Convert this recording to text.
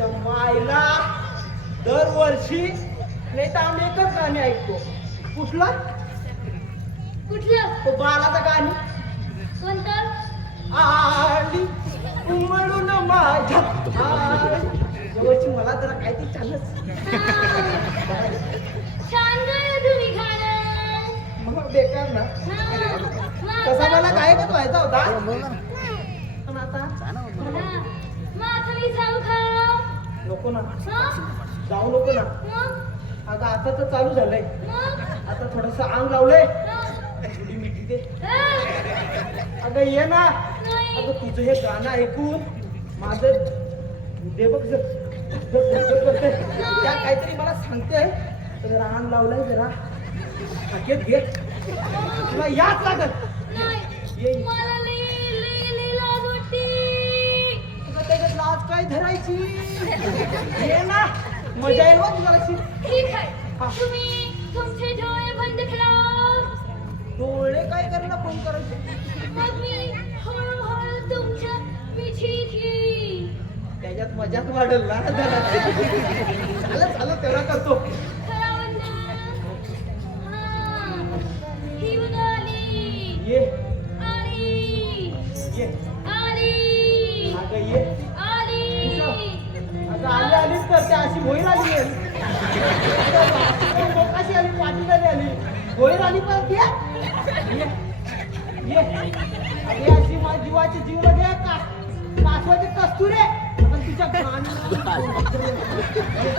त्याच्या मायला दरवर्षी नाही तर आम्ही एकच गाणे ऐकतो. कुठला? कुठलं? तो बालाचं गाणी. कोणतं? आली उमळून माझ्या. यावर्षी मला जरा काहीतरी छानच छान गाणं तुम्ही गाणं. मग बेकार ना. तसा मला काय व्हायचा होता पण आता हा. मग आता मी जाऊ का नको ना? जाऊ नको ना? अगं आता तर चालू झालंय? आता थोडस अंग लावलंय. मिठी दे. अगं ये ना. अगं तुझं हे गाणं ऐकून माझं दे बघ त्या काहीतरी मला सांगते. जरा अंग लावलंय जरा. हाकेत घे. तुला याच लागत. ये. काय धरायची. ये ना. मजा येईल बघ तुला अशी. ठीक आहे. हा. तुम्ही तुमचे डोळे बंद करा डोळे काय करायला फोन करायचे? मग मी हळूहळू तुमच्या मिठीत येईन त्याच्यात मजाच वाढेल ना. झालं झालं तेवढा करतो. ये. आली. ये. आली. अगं ये. आली करते अशी होईल आली आहे. कशी आली? पाठी आली. आली होईल आली पण ये. अशी माझ्या जीवाची जीव लगे का कासवाची कस्तुरे. पण तिच्या